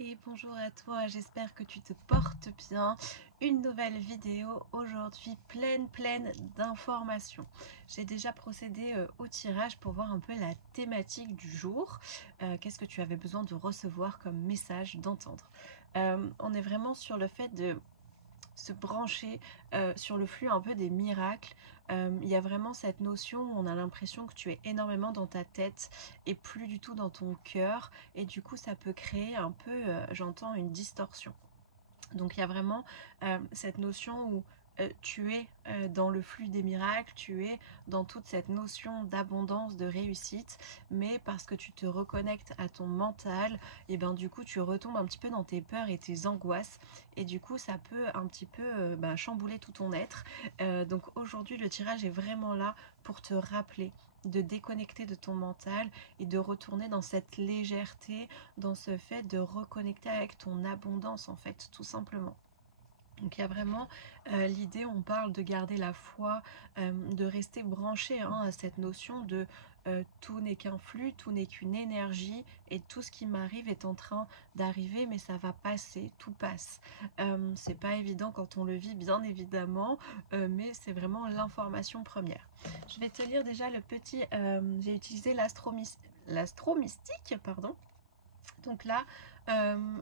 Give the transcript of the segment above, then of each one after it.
Et bonjour à toi, j'espère que tu te portes bien. Une nouvelle vidéo aujourd'hui pleine d'informations. J'ai déjà procédé au tirage pour voir un peu la thématique du jour. Qu'est-ce que tu avais besoin de recevoir comme message, d'entendre. On est vraiment sur le fait de se brancher sur le flux un peu des miracles. Il y a vraiment cette notion où on a l'impression que tu es énormément dans ta tête et plus du tout dans ton cœur, et du coup ça peut créer un peu, j'entends, une distorsion. Donc il y a vraiment cette notion où tu es dans le flux des miracles, tu es dans toute cette notion d'abondance, de réussite, mais parce que tu te reconnectes à ton mental, et bien du coup tu retombes un petit peu dans tes peurs et tes angoisses, et du coup ça peut un petit peu chambouler tout ton être. Donc aujourd'hui le tirage est vraiment là pour te rappeler de déconnecter de ton mental et de retourner dans cette légèreté, dans ce fait de reconnecter avec ton abondance en fait, tout simplement. Donc il y a vraiment l'idée, on parle de garder la foi, de rester branché à cette notion de tout n'est qu'un flux, tout n'est qu'une énergie, et tout ce qui m'arrive est en train d'arriver, mais ça va passer, tout passe. C'est pas évident quand on le vit, bien évidemment, mais c'est vraiment l'information première. Je vais te lire déjà le petit, j'ai utilisé l'astromystique, pardon. Donc là,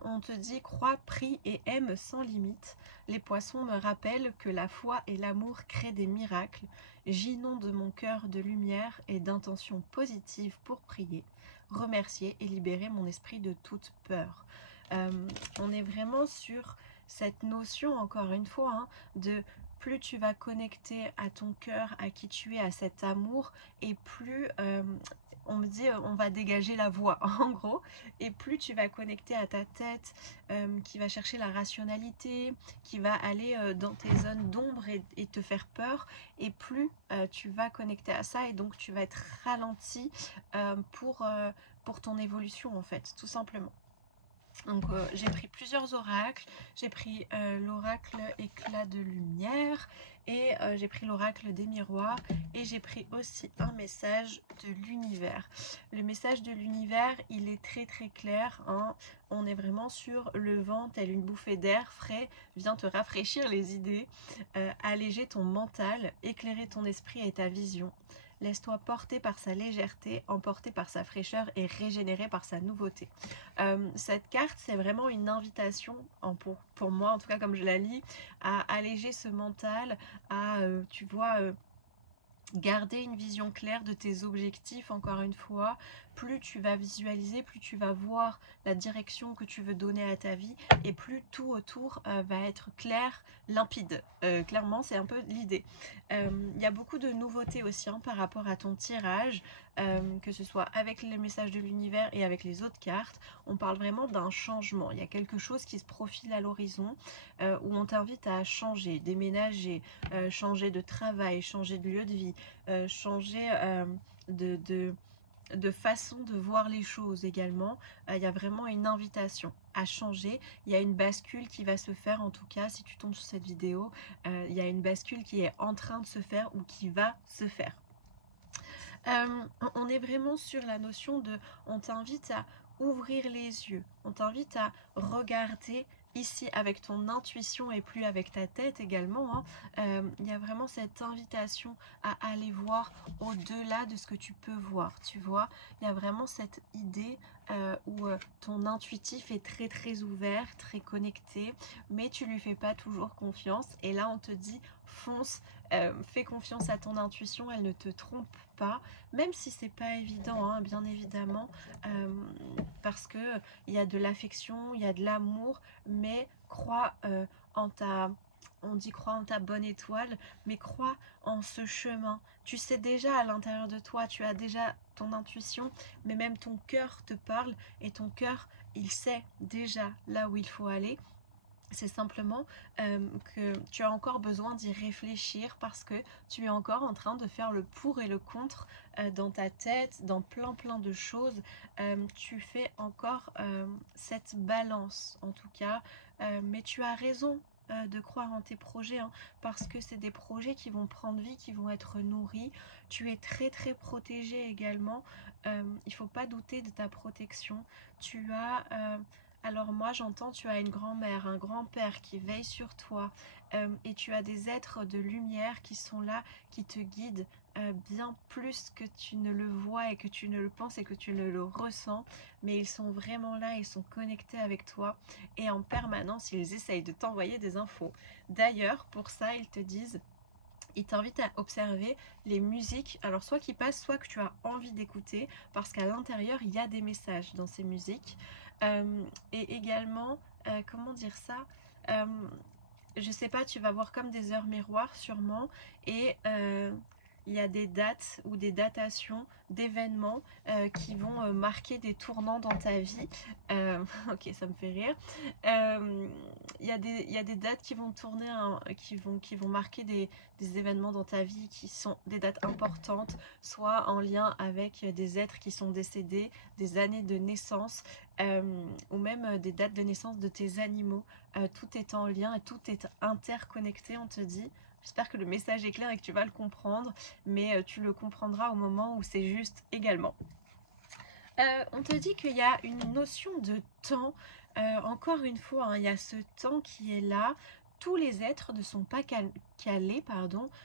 on te dit crois, prie et aime sans limite. Les poissons me rappellent que la foi et l'amour créent des miracles. J'inonde mon cœur de lumière et d'intentions positives pour prier, remercier et libérer mon esprit de toute peur. On est vraiment sur cette notion, encore une fois, de plus tu vas connecter à ton cœur, à qui tu es, à cet amour, et plus on me dit on va dégager la voix en gros, et plus tu vas connecter à ta tête qui va chercher la rationalité, qui va aller dans tes zones d'ombre et te faire peur, et plus tu vas connecter à ça, et donc tu vas être ralenti pour ton évolution en fait, tout simplement. Donc j'ai pris plusieurs oracles, j'ai pris l'oracle éclat de lumière, et j'ai pris l'oracle des miroirs, et j'ai pris aussi un message de l'univers. Le message de l'univers, il est très clair, on est vraiment sur le vent tel une bouffée d'air frais, vient te rafraîchir les idées, alléger ton mental, éclairer ton esprit et ta vision. Laisse-toi porter par sa légèreté, emporter par sa fraîcheur et régénérer par sa nouveauté. Cette carte, c'est vraiment une invitation, pour moi, en tout cas comme je la lis, à alléger ce mental, à, tu vois, garder une vision claire de tes objectifs. Encore une fois, plus tu vas visualiser, plus tu vas voir la direction que tu veux donner à ta vie, et plus tout autour va être clair, limpide. Clairement, c'est un peu l'idée. Il y a beaucoup de nouveautés aussi par rapport à ton tirage, que ce soit avec les messages de l'univers et avec les autres cartes. On parle vraiment d'un changement. Il y a quelque chose qui se profile à l'horizon, où on t'invite à changer, déménager, changer de travail, changer de lieu de vie, changer de, de, de façon de voir les choses également. Il y a vraiment une invitation à changer. Il y a une bascule qui va se faire, en tout cas si tu tombes sur cette vidéo, il y a une bascule qui est en train de se faire ou qui va se faire. On est vraiment sur la notion de, on t'invite à ouvrir les yeux, on t'invite à regarder ici avec ton intuition et plus avec ta tête également. Il y a vraiment cette invitation à aller voir au-delà de ce que tu peux voir, tu vois. Il y a vraiment cette idée où ton intuitif est très ouvert, très connecté, mais tu lui fais pas toujours confiance, et là on te dit fonce, fais confiance à ton intuition, elle ne te trompe pas, même si c'est pas évident, bien évidemment, parce que il y a de l'affection, il y a de l'amour, mais crois en ta, on dit crois en ta bonne étoile, mais crois en ce chemin. Tu sais déjà à l'intérieur de toi, tu as déjà ton intuition, mais même ton cœur te parle, et ton cœur, il sait déjà là où il faut aller. C'est simplement que tu as encore besoin d'y réfléchir, parce que tu es encore en train de faire le pour et le contre dans ta tête, dans plein de choses. Tu fais encore cette balance en tout cas, mais tu as raison de croire en tes projets, parce que c'est des projets qui vont prendre vie, qui vont être nourris. Tu es très protégé également, il ne faut pas douter de ta protection. Tu as Alors moi j'entends, tu as une grand-mère, un grand-père qui veille sur toi, et tu as des êtres de lumière qui sont là, qui te guident bien plus que tu ne le vois et que tu ne le penses et que tu ne le ressens, mais ils sont vraiment là, ils sont connectés avec toi et en permanence ils essayent de t'envoyer des infos. D'ailleurs pour ça ils te disent, il t'invite à observer les musiques, alors soit qui passent, soit que tu as envie d'écouter, parce qu'à l'intérieur, il y a des messages dans ces musiques. Et également, comment dire ça, euh, je sais pas, tu vas voir comme des heures miroirs sûrement, et il y a des dates ou des datations d'événements qui vont marquer des tournants dans ta vie. Ok, ça me fait rire. Il y a des dates qui vont tourner, qui vont marquer des événements dans ta vie qui sont des dates importantes, soit en lien avec des êtres qui sont décédés, des années de naissance, ou même des dates de naissance de tes animaux. Tout est en lien et tout est interconnecté, on te dit. J'espère que le message est clair et que tu vas le comprendre, mais tu le comprendras au moment où c'est juste également. On te dit qu'il y a une notion de temps. Encore une fois, hein, il y a ce temps qui est là. Tous les êtres ne sont pas calés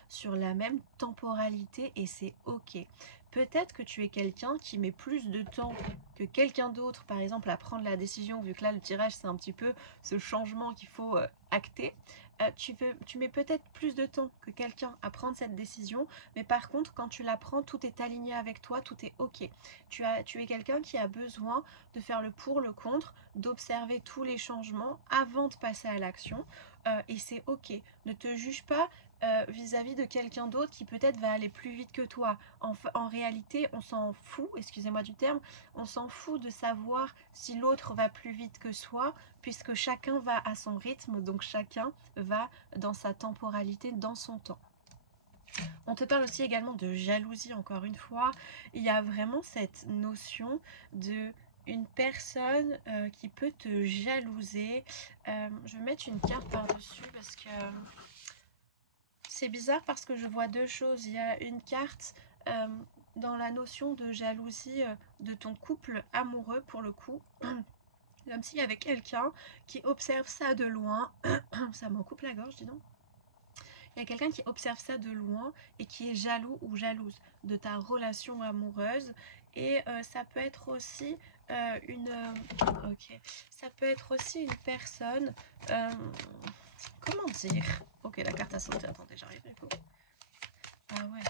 sur la même temporalité et c'est ok. Peut-être que tu es quelqu'un qui met plus de temps que quelqu'un d'autre, par exemple, à prendre la décision, vu que là, le tirage, c'est un petit peu ce changement qu'il faut acter. Tu mets peut-être plus de temps que quelqu'un à prendre cette décision, mais par contre, quand tu la prends, tout est aligné avec toi, tout est ok. Tu es quelqu'un qui a besoin de faire le pour, le contre, d'observer tous les changements avant de passer à l'action. Et c'est ok. Ne te juge pas vis-à-vis de quelqu'un d'autre qui peut-être va aller plus vite que toi. En réalité, on s'en fout, excusez-moi du terme, on s'en fout de savoir si l'autre va plus vite que soi, puisque chacun va à son rythme, donc chacun va dans sa temporalité, dans son temps. On te parle aussi également de jalousie, encore une fois. Il y a vraiment cette notion de une personne qui peut te jalouser. Je vais mettre une carte par-dessus parce que c'est bizarre parce que je vois deux choses. Il y a une carte dans la notion de jalousie de ton couple amoureux pour le coup. Comme s'il y avait quelqu'un qui observe ça de loin. Ça m'en coupe la gorge, dis donc. Il y a quelqu'un qui observe ça de loin et qui est jaloux ou jalouse de ta relation amoureuse. Et ça peut être aussi ça peut être aussi une personne... comment dire? Ok, la carte a sauté. Attendez, j'arrive du coup. Ah ouais.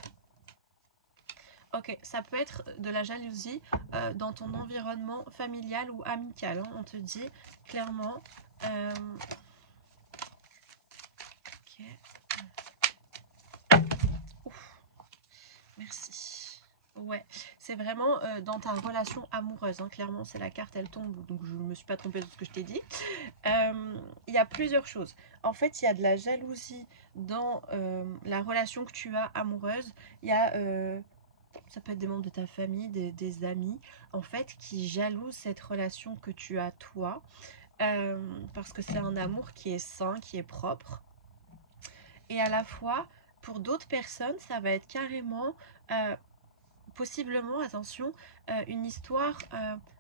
Ok, ça peut être de la jalousie dans ton environnement familial ou amical. Hein, on te dit clairement. Ok. Ouf, merci. Ouais, c'est vraiment dans ta relation amoureuse. Hein, clairement, c'est la carte, elle tombe. Donc, je ne me suis pas trompée de ce que je t'ai dit. Il y a plusieurs choses. En fait, il y a de la jalousie dans la relation que tu as amoureuse. Il y a... ça peut être des membres de ta famille, des amis, en fait, qui jalousent cette relation que tu as toi, parce que c'est un amour qui est sain, qui est propre. Et à la fois, pour d'autres personnes, ça va être carrément, possiblement, attention, une histoire,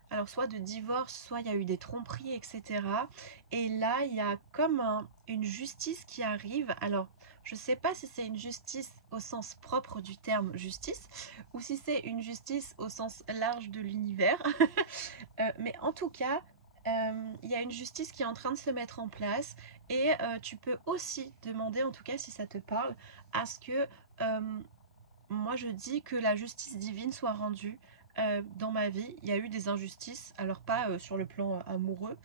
alors soit de divorce, soit il y a eu des tromperies, etc. Et là, il y a comme une justice qui arrive. Alors, je ne sais pas si c'est une justice au sens propre du terme justice ou si c'est une justice au sens large de l'univers. Mais en tout cas, il y a une justice qui est en train de se mettre en place et tu peux aussi demander, en tout cas si ça te parle, à ce que moi je dis que la justice divine soit rendue. Dans ma vie, il y a eu des injustices, alors pas sur le plan amoureux,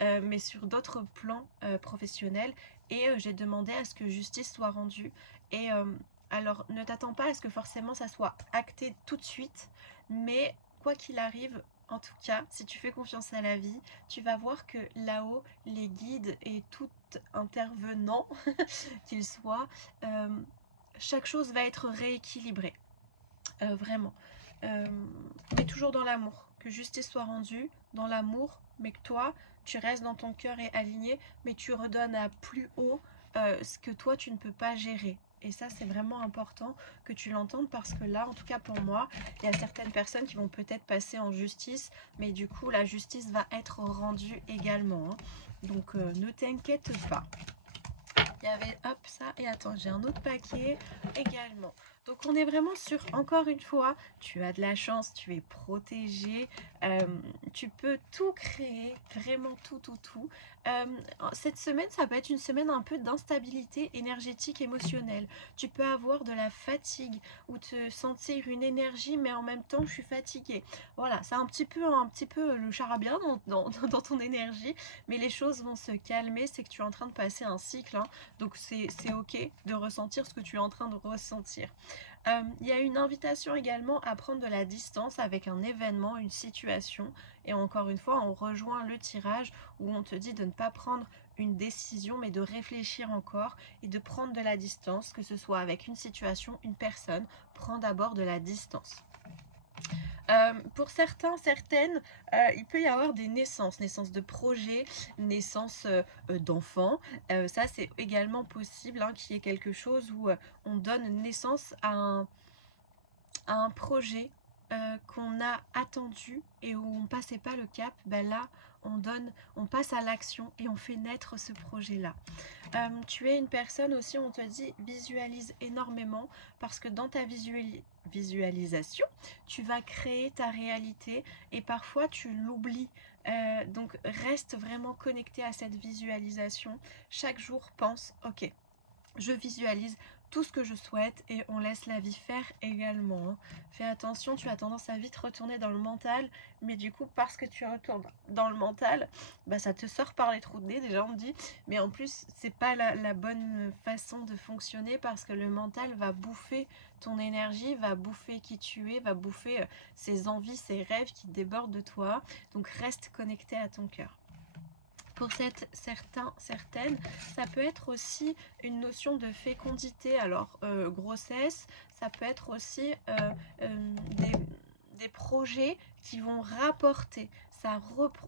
mais sur d'autres plans professionnels. Et j'ai demandé à ce que justice soit rendue. Et alors, ne t'attends pas à ce que forcément ça soit acté tout de suite, mais quoi qu'il arrive, en tout cas, si tu fais confiance à la vie, tu vas voir que là-haut, les guides et tout intervenant, qu'ils soient, chaque chose va être rééquilibrée. Vraiment. Mais toujours dans l'amour. Que justice soit rendue dans l'amour, mais que toi, tu restes dans ton cœur et aligné, mais tu redonnes à plus haut ce que toi, tu ne peux pas gérer. Et ça, c'est vraiment important que tu l'entendes parce que là, en tout cas pour moi, il y a certaines personnes qui vont peut-être passer en justice, mais du coup, la justice va être rendue également, hein. Donc, ne t'inquiète pas. Il y avait, hop, ça, et attends, j'ai un autre paquet également. Donc on est vraiment sur, encore une fois, tu as de la chance, tu es protégé, tu peux tout créer, vraiment tout, tout, tout. Cette semaine, ça peut être une semaine un peu d'instabilité énergétique, émotionnelle. Tu peux avoir de la fatigue ou te sentir une énergie, mais en même temps, je suis fatiguée. Voilà, c'est un petit peu le charabia dans ton énergie, mais les choses vont se calmer, c'est que tu es en train de passer un cycle, hein, donc c'est ok de ressentir ce que tu es en train de ressentir. Il y a une invitation également à prendre de la distance avec un événement, une situation. Et encore une fois, on rejoint le tirage où on te dit de ne pas prendre une décision, mais de réfléchir encore et de prendre de la distance, que ce soit avec une situation, une personne. Prends d'abord de la distance. Pour certains, certaines, il peut y avoir des naissances de projets, naissance d'enfants. Ça, c'est également possible, hein, qu'il y ait quelque chose où on donne naissance à un projet qu'on a attendu et où on ne passait pas le cap. Ben là, on passe à l'action et on fait naître ce projet-là. Tu es une personne aussi, on te dit, visualise énormément parce que dans ta visualisation, tu vas créer ta réalité et parfois tu l'oublies. Donc reste vraiment connecté à cette visualisation. Chaque jour, pense, ok, je visualise tout ce que je souhaite et on laisse la vie faire également, hein. Fais attention, tu as tendance à vite retourner dans le mental, mais du coup, parce que tu retournes dans le mental, bah, ça te sort par les trous de nez, déjà on me dit, mais en plus, c'est pas la bonne façon de fonctionner parce que le mental va bouffer ton énergie, va bouffer qui tu es, va bouffer ses envies, ses rêves qui débordent de toi. Donc reste connecté à ton cœur. Pour certaines, ça peut être aussi une notion de fécondité. Alors, grossesse, ça peut être aussi des projets qui vont rapporter.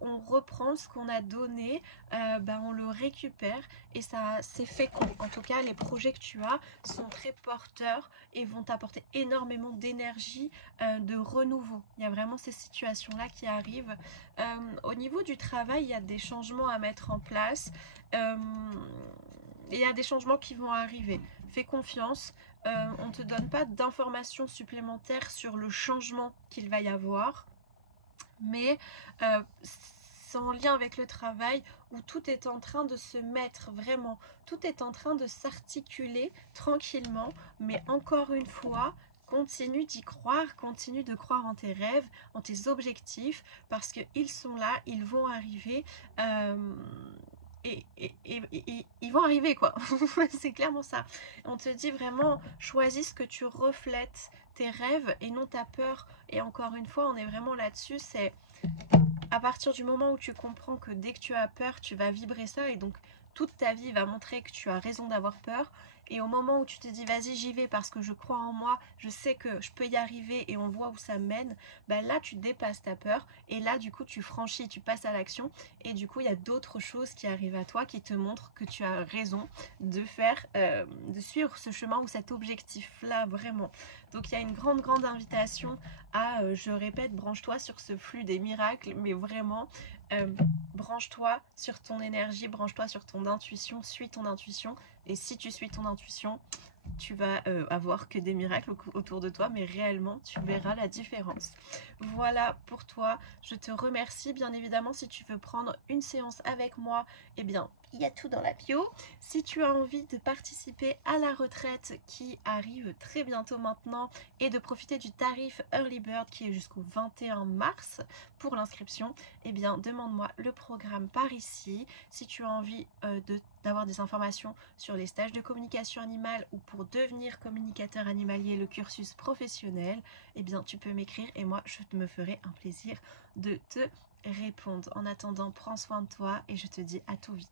On reprend ce qu'on a donné, on le récupère et ça c'est fécond. En tout cas, les projets que tu as sont très porteurs et vont t'apporter énormément d'énergie, de renouveau. Il y a vraiment ces situations-là qui arrivent. Au niveau du travail, il y a des changements à mettre en place. Il y a des changements qui vont arriver. Fais confiance. On ne te donne pas d'informations supplémentaires sur le changement qu'il va y avoir. Mais c'est en lien avec le travail où tout est en train de se mettre vraiment. Tout est en train de s'articuler tranquillement. Mais encore une fois, continue d'y croire, continue de croire en tes rêves, en tes objectifs, parce qu'ils sont là, ils vont arriver. Et ils vont arriver, quoi. C'est clairement ça. On te dit vraiment, choisis ce que tu reflètes, tes rêves et non ta peur. Et encore une fois, on est vraiment là-dessus, c'est à partir du moment où tu comprends que dès que tu as peur, tu vas vibrer ça et donc toute ta vie va montrer que tu as raison d'avoir peur. Et au moment où tu te dis vas-y j'y vais parce que je crois en moi, je sais que je peux y arriver et on voit où ça mène, ben là tu dépasses ta peur et là du coup tu franchis, tu passes à l'action et du coup il y a d'autres choses qui arrivent à toi qui te montrent que tu as raison de faire, de suivre ce chemin ou cet objectif là vraiment. Donc il y a une grande invitation à, je répète, branche-toi sur ce flux des miracles, mais vraiment branche-toi sur ton énergie, branche-toi sur ton intuition, suis ton intuition. Et si tu suis ton intuition, tu vas avoir que des miracles autour de toi, mais réellement, tu verras la différence. Voilà pour toi. Je te remercie. Bien évidemment, si tu veux prendre une séance avec moi, eh bien, il y a tout dans la bio. Si tu as envie de participer à la retraite qui arrive très bientôt maintenant et de profiter du tarif Early Bird qui est jusqu'au 21 mars pour l'inscription, eh bien, demande-moi le programme par ici. Si tu as envie d'avoir des informations sur les stages de communication animale ou pour devenir communicateur animalier, le cursus professionnel, eh bien, tu peux m'écrire et moi, je me ferai un plaisir de te répondre. En attendant, prends soin de toi et je te dis à tout vite.